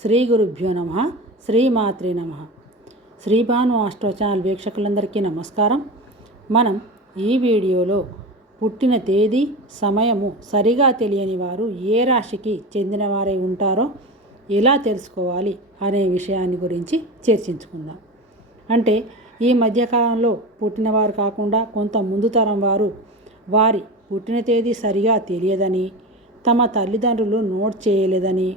శ్రీ గురుభ్యో నమ శ్రీమాత్రే నమ. శ్రీభాను ఆస్ట్రో ఛానల్ వీక్షకులందరికీ నమస్కారం. మనం ఈ వీడియోలో పుట్టిన తేదీ సమయము సరిగా తెలియని వారు ఏ రాశికి చెందినవారై ఉంటారో ఎలా తెలుసుకోవాలి అనే విషయాన్ని గురించి చర్చించుకుందాం. అంటే ఈ మధ్యకాలంలో పుట్టినవారు కాకుండా కొంత ముందు తరం వారు వారి పుట్టిన తేదీ సరిగా తెలియదని తమ తల్లిదండ్రులు నోట్ చేయలేదని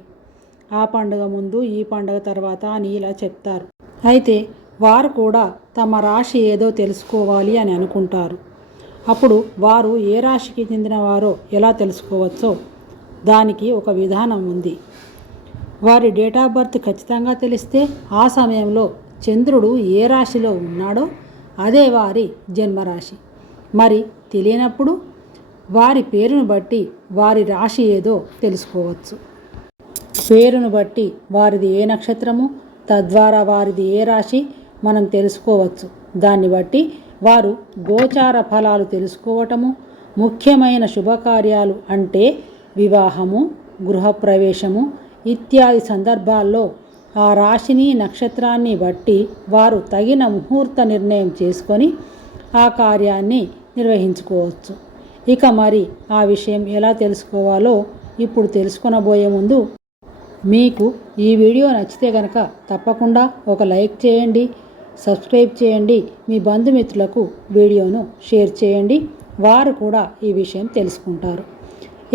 ఆ పండుగ ముందు ఈ పండుగ తర్వాత అని ఇలా చెప్తారు. అయితే వారు కూడా తమ రాశి ఏదో తెలుసుకోవాలి అని అనుకుంటారు. అప్పుడు వారు ఏ రాశికి చెందినవారో ఎలా తెలుసుకోవచ్చో దానికి ఒక విధానం ఉంది. వారి డేట్ ఆఫ్ బర్త్ ఖచ్చితంగా తెలిస్తే ఆ సమయంలో చంద్రుడు ఏ రాశిలో ఉన్నాడో అదే వారి జన్మరాశి. మరి తెలియనప్పుడు వారి పేరును బట్టి వారి రాశి ఏదో తెలుసుకోవచ్చు. పేరును బట్టి వారిది ఏ నక్షత్రము తద్వారా వారిది ఏ రాశి మనం తెలుసుకోవచ్చు. దాన్ని బట్టి వారు గోచార ఫలాలు తెలుసుకోవటము ముఖ్యమైన శుభకార్యాలు అంటే వివాహము గృహప్రవేశము ఇత్యాది సందర్భాల్లో ఆ రాశిని నక్షత్రాన్ని బట్టి వారు తగిన ముహూర్త నిర్ణయం చేసుకొని ఆ కార్యాన్ని నిర్వహించుకోవచ్చు. ఇక మరి ఆ విషయం ఎలా తెలుసుకోవాలో ఇప్పుడు తెలుసుకొనబోయే ముందు మీకు ఈ వీడియో నచ్చితే కనుక తప్పకుండా ఒక లైక్ చేయండి సబ్స్క్రైబ్ చేయండి మీ బంధుమిత్రులకు వీడియోను షేర్ చేయండి. వారు కూడా ఈ విషయం తెలుసుకుంటారు.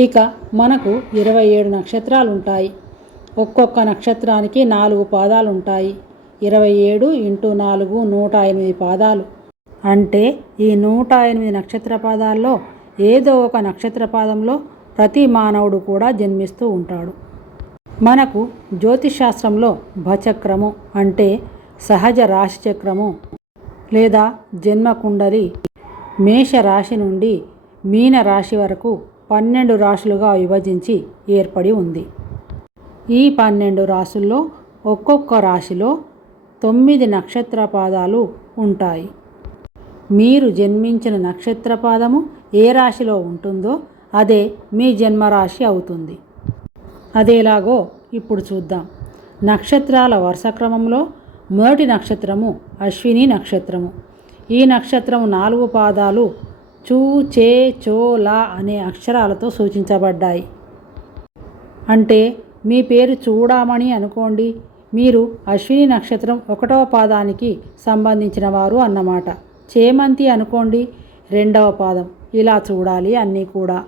ఇక మనకు ఇరవై ఏడు నక్షత్రాలు ఉంటాయి ఒక్కొక్క నక్షత్రానికి నాలుగు పాదాలు ఉంటాయి ఇరవై ఏడు ఇంటూ నాలుగు నూట ఎనిమిది పాదాలు. అంటే ఈ నూట ఎనిమిది నక్షత్ర పాదాల్లో ఏదో ఒక నక్షత్ర పాదంలో ప్రతి మానవుడు కూడా జన్మిస్తూ ఉంటాడు. మనకు జ్యోతిశాస్త్రంలో భచక్రము అంటే సహజ రాశిచక్రము లేదా జన్మకుండలి మేష రాశి నుండి మీన రాశి వరకు పన్నెండు రాశులుగా విభజించి ఏర్పడి ఉంది. ఈ పన్నెండు రాశుల్లో ఒక్కొక్క రాశిలో తొమ్మిది నక్షత్ర పాదాలు ఉంటాయి. మీరు జన్మించిన నక్షత్ర పాదము ఏ రాశిలో ఉంటుందో అదే మీ జన్మరాశి అవుతుంది. అదేలాగో ఇప్పుడు చూద్దాం. నక్షత్రాల వరుస క్రమంలో మొదటి నక్షత్రము అశ్విని నక్షత్రము. ఈ నక్షత్రం నాలుగు పాదాలు చూ చే చో లా అనే అక్షరాలతో సూచించబడ్డాయి. అంటే మీ పేరు చూడమని అనుకోండి. మీరు అశ్విని నక్షత్రం ఒకటవ పాదానికి సంబంధించిన వారు అన్నమాట. చేమంతి అనుకోండి రెండవ పాదం. ఇలా చూడాలి అన్నీ కూడా.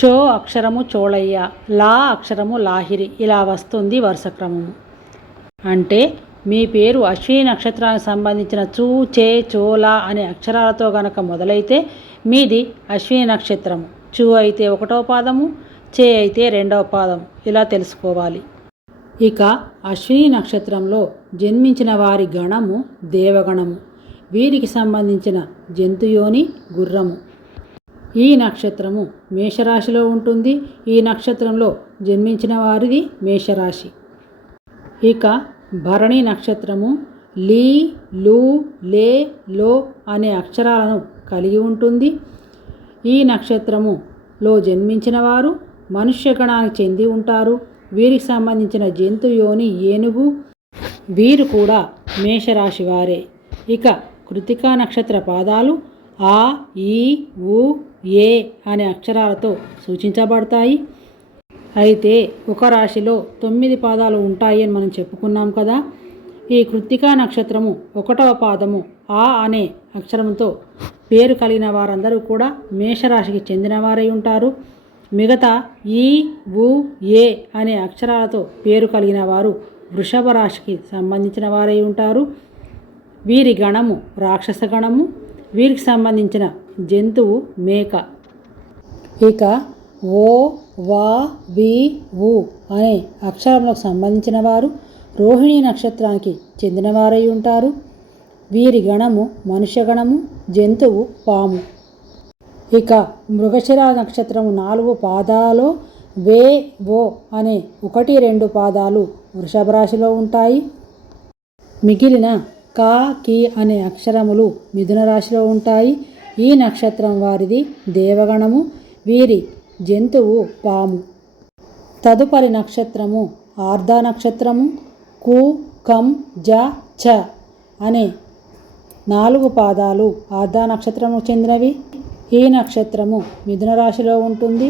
చో అక్షరము చోళయ్య లా అక్షరము లాహిరి ఇలా వస్తుంది వరుస క్రమము. అంటే మీ పేరు అశ్విని నక్షత్రానికి సంబంధించిన చూ చే చోలా అనే అక్షరాలతో గనక మొదలైతే మీది అశ్విని నక్షత్రము. చూ అయితే ఒకటో పాదము చే అయితే రెండవ పాదం ఇలా తెలుసుకోవాలి. ఇక అశ్విని నక్షత్రంలో జన్మించిన వారి గణము దేవగణము. వీరికి సంబంధించిన జంతుయోని గుర్రము. ఈ నక్షత్రము మేషరాశిలో ఉంటుంది. ఈ నక్షత్రంలో జన్మించిన వారిది మేషరాశి. ఇక భరణి నక్షత్రము లీ లూ లే లో అనే అక్షరాలను కలిగి ఉంటుంది. ఈ నక్షత్రములో జన్మించిన వారు మనుష్యగణానికి చెంది ఉంటారు. వీరికి సంబంధించిన జంతు యోని ఏనుగు వీరు కూడా మేషరాశి వారే. ఇక కృతికా నక్షత్ర పాదాలు ఆ ఈ ఉ ఏ అనే అక్షరాలతో సూచించబడతాయి. అయితే ఒక రాశిలో తొమ్మిది పాదాలు ఉంటాయి అని మనం చెప్పుకున్నాం కదా. ఈ కృత్తికా నక్షత్రము ఒకటవ పాదము ఆ అనే అక్షరంతో పేరు కలిగిన వారందరూ కూడా మేషరాశికి చెందినవారై ఉంటారు. మిగతా ఈ ఉ ఏ అనే అక్షరాలతో పేరు కలిగిన వారు వృషభ రాశికి సంబంధించిన వారై ఉంటారు. వీరి గణము రాక్షస గణము వీరికి సంబంధించిన జంతువు మేక. ఇక ఓ వా వి ఉ అనే అక్షరములకు సంబంధించిన వారు రోహిణి నక్షత్రానికి చెందినవారై ఉంటారు. వీరి గణము మనుష్య గణము జంతువు పాము. ఇక మృగశిర నక్షత్రము నాలుగు పాదాలలో వే ఓ అనే ఒకటి రెండు పాదాలు వృషభ రాశిలో ఉంటాయి. మిగిలిన కా కి అనే అక్షరములు మిథున రాశిలో ఉంటాయి. ఈ నక్షత్రం వారిది దేవగణము వీరి జంతువు పాము. తదుపరి నక్షత్రము ఆర్ధ నక్షత్రము కు కం జ చ అనే నాలుగు పాదాలు ఆర్ధ నక్షత్రము చెందినవి. ఈ నక్షత్రము మిథున రాశిలో ఉంటుంది.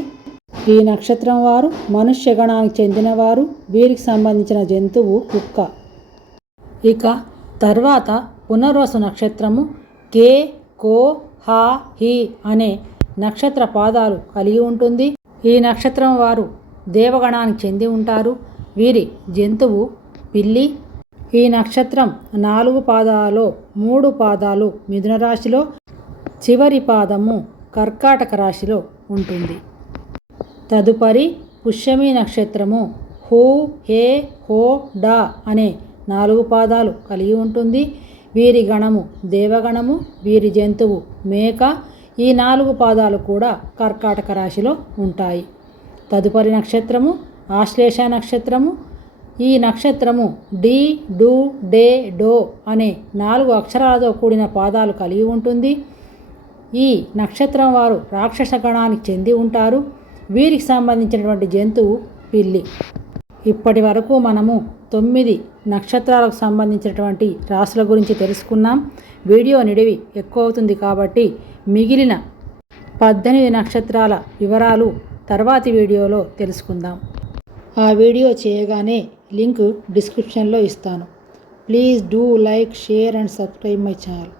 ఈ నక్షత్రం వారు మనుష్య గణానికి చెందినవారు. వీరికి సంబంధించిన జంతువు కుక్క. ఇక తర్వాత పునర్వసు నక్షత్రము కే కో హా హి అనే నక్షత్ర పాదాలు కలిగి ఉంటుంది. ఈ నక్షత్రం వారు దేవగణానికి చెంది ఉంటారు. వీరి జంతువు పిల్లి. ఈ నక్షత్రం నాలుగు పాదాలలో మూడు పాదాలు మిథున రాశిలో చివరి పాదము కర్కాటక రాశిలో ఉంటుంది. తదుపరి పుష్యమి నక్షత్రము హూ హే హో డా అనే నాలుగు పాదాలు కలిగి ఉంటుంది. వీరి గణము దేవగణము వీరి జంతువు మేక ఈ నాలుగు పాదాలు కూడా కర్కాటక రాశిలో ఉంటాయి. తదుపరి నక్షత్రము ఆశ్లేష నక్షత్రము. ఈ నక్షత్రము డి డు డే డో అనే నాలుగు అక్షరాలతో కూడిన పాదాలు కలిగి ఉంటుంది. ఈ నక్షత్రం వారు రాక్షస గణానికి చెంది ఉంటారు. వీరికి సంబంధించినటువంటి జంతువు పిల్లి. ఇప్పటి వరకు మనము తొమ్మిది నక్షత్రాలకు సంబంధించినటువంటి రాశుల గురించి తెలుసుకున్నాం. వీడియో నిడివి ఎక్కువ అవుతుంది కాబట్టి మిగిలిన పద్దెనిమిది నక్షత్రాల వివరాలు తర్వాతి వీడియోలో తెలుసుకుందాం. ఆ వీడియో చేయగానే లింక్ డిస్క్రిప్షన్లో ఇస్తాను. Please do like share and subscribe my channel.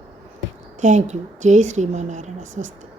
Thank you. జై శ్రీమానారాయణ స్వస్తి.